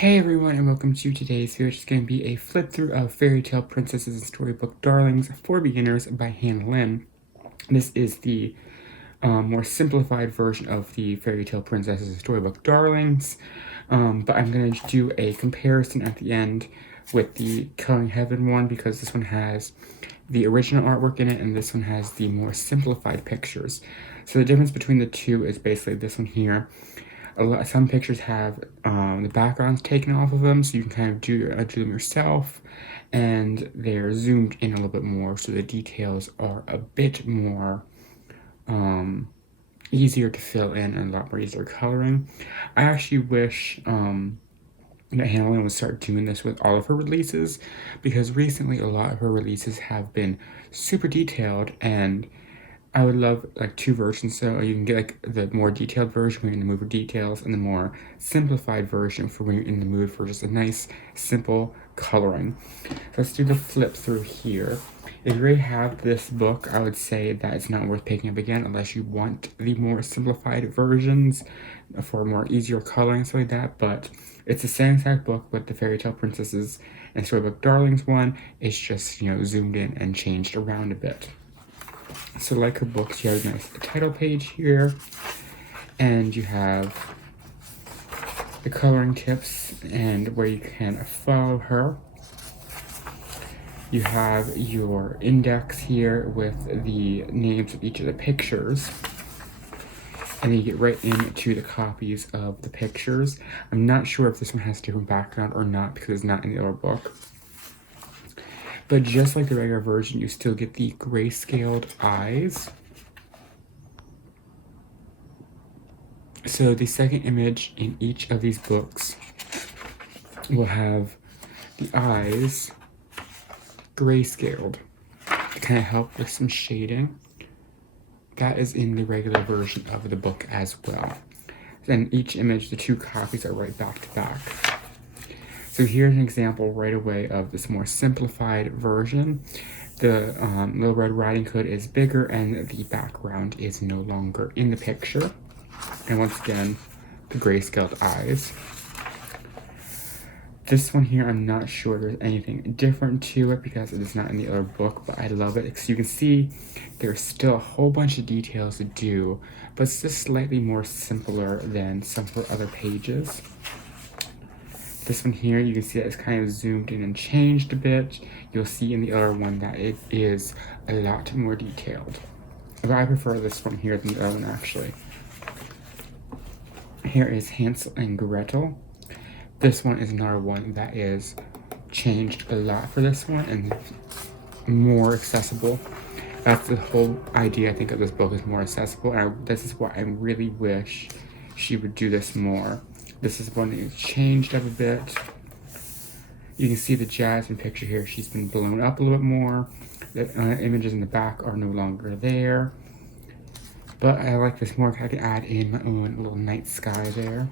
Hey everyone, and welcome to today's video, which is going to be a flip through of Fairytale Princesses and Storybook Darlings for Beginners by Lynn. This is the more simplified version of the Fairytale Princesses and Storybook Darlings, but I'm going to do a comparison at the end with the Coloring Heaven one because this one has the original artwork in it and this one has the more simplified pictures. So the difference between the two is basically this one here. Some pictures have the backgrounds taken off of them, so you can kind of do them yourself, and they're zoomed in a little bit more, so the details are a bit more easier to fill in and a lot more easier coloring. I actually wish that Lynn would start doing this with all of her releases, because recently a lot of her releases have been super detailed, and I would love like two versions, so you can get like the more detailed version when you're in the mood for details and the more simplified version for when you're in the mood for just a nice simple coloring. So let's do the flip through here. If you already have this book, I would say that it's not worth picking up again unless you want the more simplified versions for more easier coloring, stuff like that, but it's the same exact book, but the Fairytale Princesses and Storybook Darlings one is just, zoomed in and changed around a bit. So like her books, you have a nice title page here, and you have the coloring tips and where you can follow her. You have your index here with the names of each of the pictures, and then you get right into the copies of the pictures. I'm not sure if this one has a different background or not because it's not in the other book. But just like the regular version, you still get the grayscaled eyes. So the second image in each of these books will have the eyes grayscaled to kind of help with some shading. That is in the regular version of the book as well. Then each image, the two copies are right back to back. So here's an example right away of this more simplified version. The Little Red Riding Hood is bigger and the background is no longer in the picture. And once again, the grayscaled eyes. This one here, I'm not sure there's anything different to it because it is not in the other book, but I love it because you can see there's still a whole bunch of details to do, but it's just slightly more simpler than some of her other pages. This one here, you can see that it's kind of zoomed in and changed a bit. You'll see in the other one that it is a lot more detailed. But I prefer this one here than the other one, actually. Here is Hansel and Gretel. This one is another one that is changed a lot for this one and more accessible. That's the whole idea, I think, of this book, is more accessible. And this is why I really wish she would do this more. This is one that is changed up a bit. You can see the Jasmine picture here. She's been blown up a little bit more. The images in the back are no longer there. But I like this more. I can add in my own little night sky there.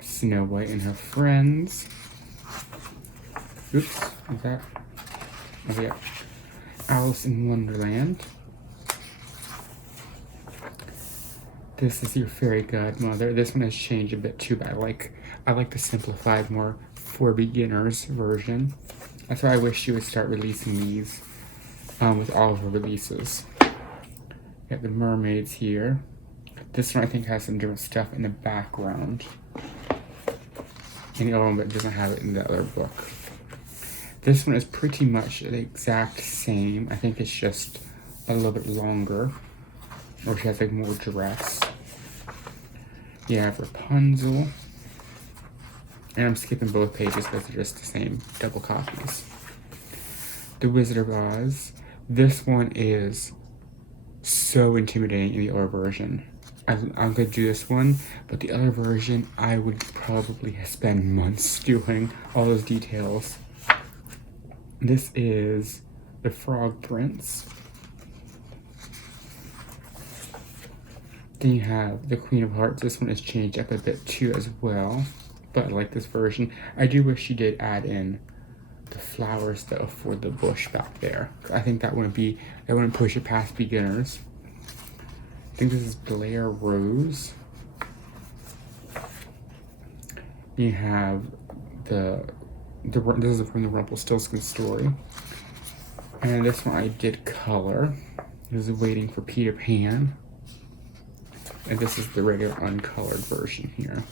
Snow White and her friends. Oops, is that? Oh yeah. Alice in Wonderland. This is your fairy godmother. This one has changed a bit too, but I like the simplified, more for beginners version. That's why I wish she would start releasing these with all of her releases. You got the mermaids here. This one I think has some different stuff in the background. And the other one, but doesn't have it in the other book. This one is pretty much the exact same. I think it's just a little bit longer. Or she has like more dress. You have Rapunzel. And I'm skipping both pages because they're just the same double copies. The Wizard of Oz. This one is so intimidating in the other version. I'm going to do this one, but the other version, I would probably spend months doing all those details. This is the Frog Prince. Then you have the Queen of Hearts. This one is changed up a bit too as well, but I like this version. I do wish she did add in the flowers though for the bush back there. I think that wouldn't push it past beginners. I think this is Blair Rose. You have this is from the Rumpelstiltskin story. And this one I did color. This is Waiting for Peter Pan. And this is the regular uncolored version here.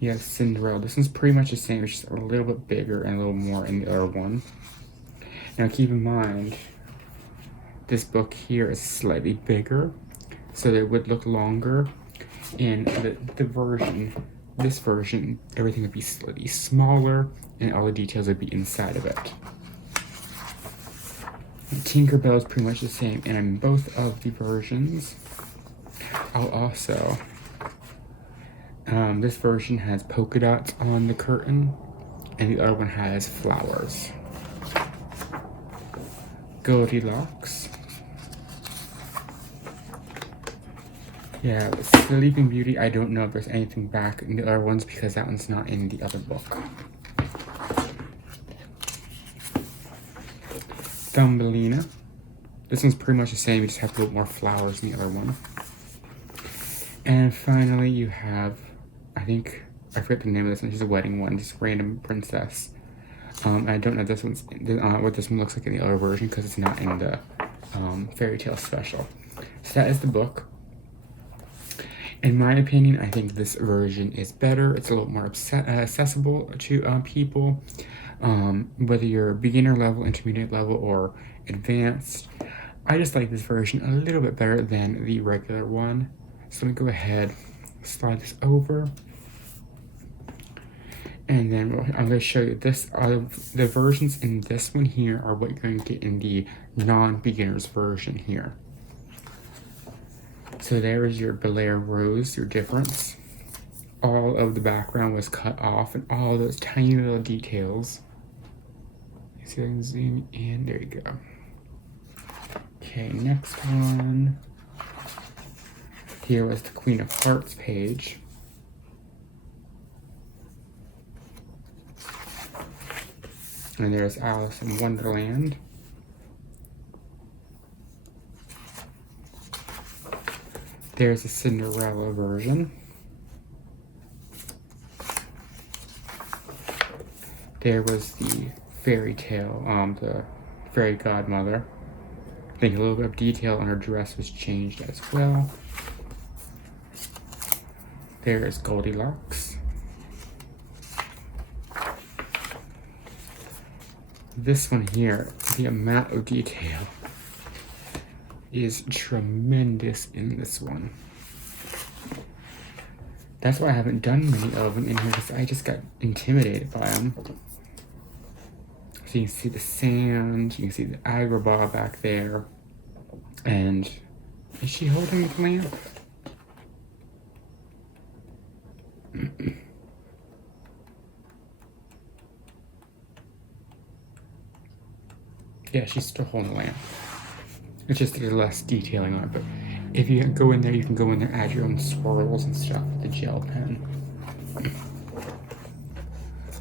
Yeah, Cinderella. This one's pretty much the same, it's just a little bit bigger and a little more in the other one. Now keep in mind, this book here is slightly bigger, so they would look longer. In this version, everything would be slightly smaller, and all the details would be inside of it. Tinkerbell is pretty much the same, and in both of the versions, I'll also, this version has polka dots on the curtain, and the other one has flowers. Goldilocks. Yeah, Sleeping Beauty, I don't know if there's anything back in the other ones because that one's not in the other book. Thumbelina. This one's pretty much the same, you just have a little more flowers in the other one. And finally you have, I forget the name of this one, she's a wedding one, just Random Princess. I don't know if this one's, what this one looks like in the other version because it's not in the Fairytale special. So that is the book. In my opinion, I think this version is better. It's a little more accessible to people, whether you're beginner level, intermediate level, or advanced. I just like this version a little bit better than the regular one. So let me go ahead, slide this over, and then I'm going to show you this. The versions in this one here are what you're going to get in the non-beginners version here. So there is your Belair Rose, your difference. All of the background was cut off, and all those tiny little details. You see, I can zoom in. There you go. Okay, next one. Here was the Queen of Hearts page. And there's Alice in Wonderland. There's a Cinderella version. There was the Fairytale, the fairy godmother. I think a little bit of detail on her dress was changed as well. There is Goldilocks. This one here, the amount of detail is tremendous in this one. That's why I haven't done many of them in here, because I just got intimidated by them. So you can see the sand, you can see the Agrabah back there. And is she holding the lamp? Yeah, she's still holding the lamp. It's just there's less detailing on it, but if you go in there, you can go in there, add your own swirls and stuff with the gel pen.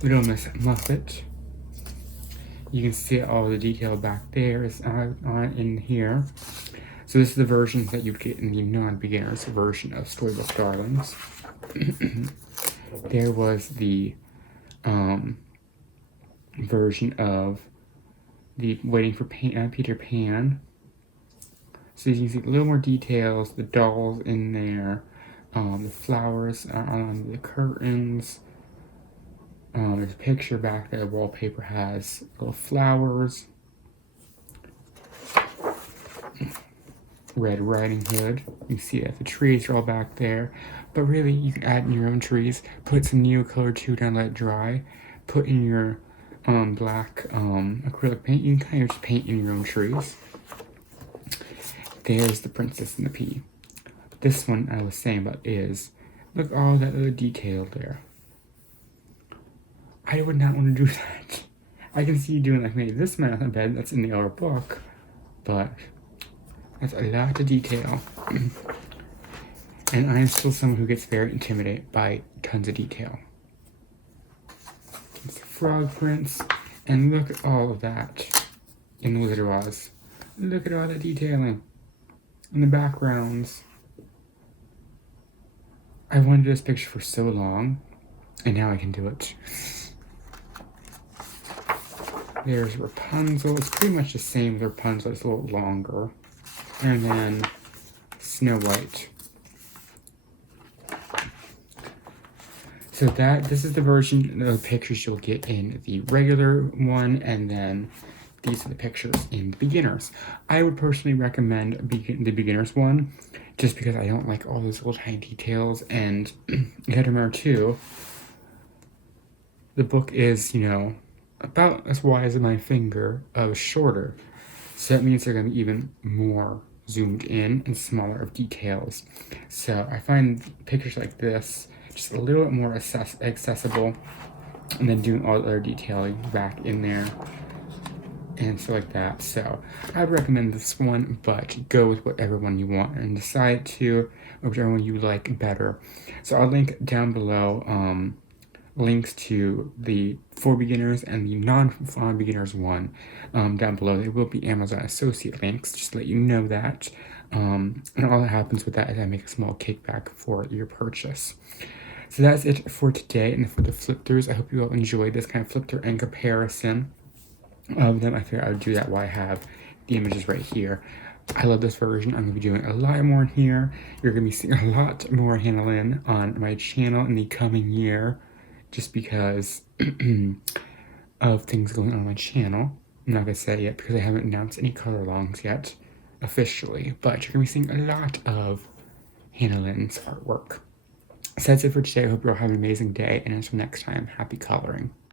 Little Miss Muffet. You can see all the detail back there is on in here. So this is the version that you get in the non-beginners version of Storybook Darlings. There was the version of the Waiting for Peter Pan. So you can see a little more details, the dolls in there, the flowers on the curtains. There's a picture back there, the wallpaper has little flowers. Red Riding Hood. You see that the trees are all back there. But really, you can add in your own trees. Put some Neocolor 2 down, let it dry. Put in your black acrylic paint. You can kind of just paint in your own trees. There's the Princess and the Pea. This one I was saying about is, look at all that little detail there. I would not want to do that. I can see you doing like maybe this amount of bed that's in the other book, but that's a lot of detail. And I am still someone who gets very intimidated by tons of detail. It's the Frog Prince, and look at all of that in Wizard of Oz. Look at all the detailing in the backgrounds. I wanted to do this picture for so long, and now I can do it. There's Rapunzel. It's pretty much the same as Rapunzel, it's a little longer. And then Snow White. So this is the version of the pictures you'll get in the regular one, and then these are the pictures in the beginners. I would personally recommend the beginners one, just because I don't like all those little tiny details, and you have to remember too, the book is, you know, about as wide as my finger, shorter. So that means they're going to be even more zoomed in and smaller of details. So I find pictures like this just a little bit more accessible, and then doing all the other detailing back in there and stuff like that. So I'd recommend this one, but go with whatever one you want and decide to whichever one you like better. So I'll link down below links to the for beginners and the non-beginners one down below. They will be Amazon associate links, just to let you know that. And all that happens with that is I make a small kickback for your purchase. So that's it for today and for the flip throughs. I hope you all enjoyed this kind of flip through and comparison of them. I figured I would do that while I have the images right here. I love this version. I'm going to be doing a lot more in here. You're going to be seeing a lot more Hannah Lynn on my channel in the coming year, just because of things going on my channel. I'm not going to say it yet because I haven't announced any color alongs yet officially, but you're going to be seeing a lot of Hannah Lynn's artwork. So that's it for today. I hope you all have an amazing day, and until next time, happy coloring.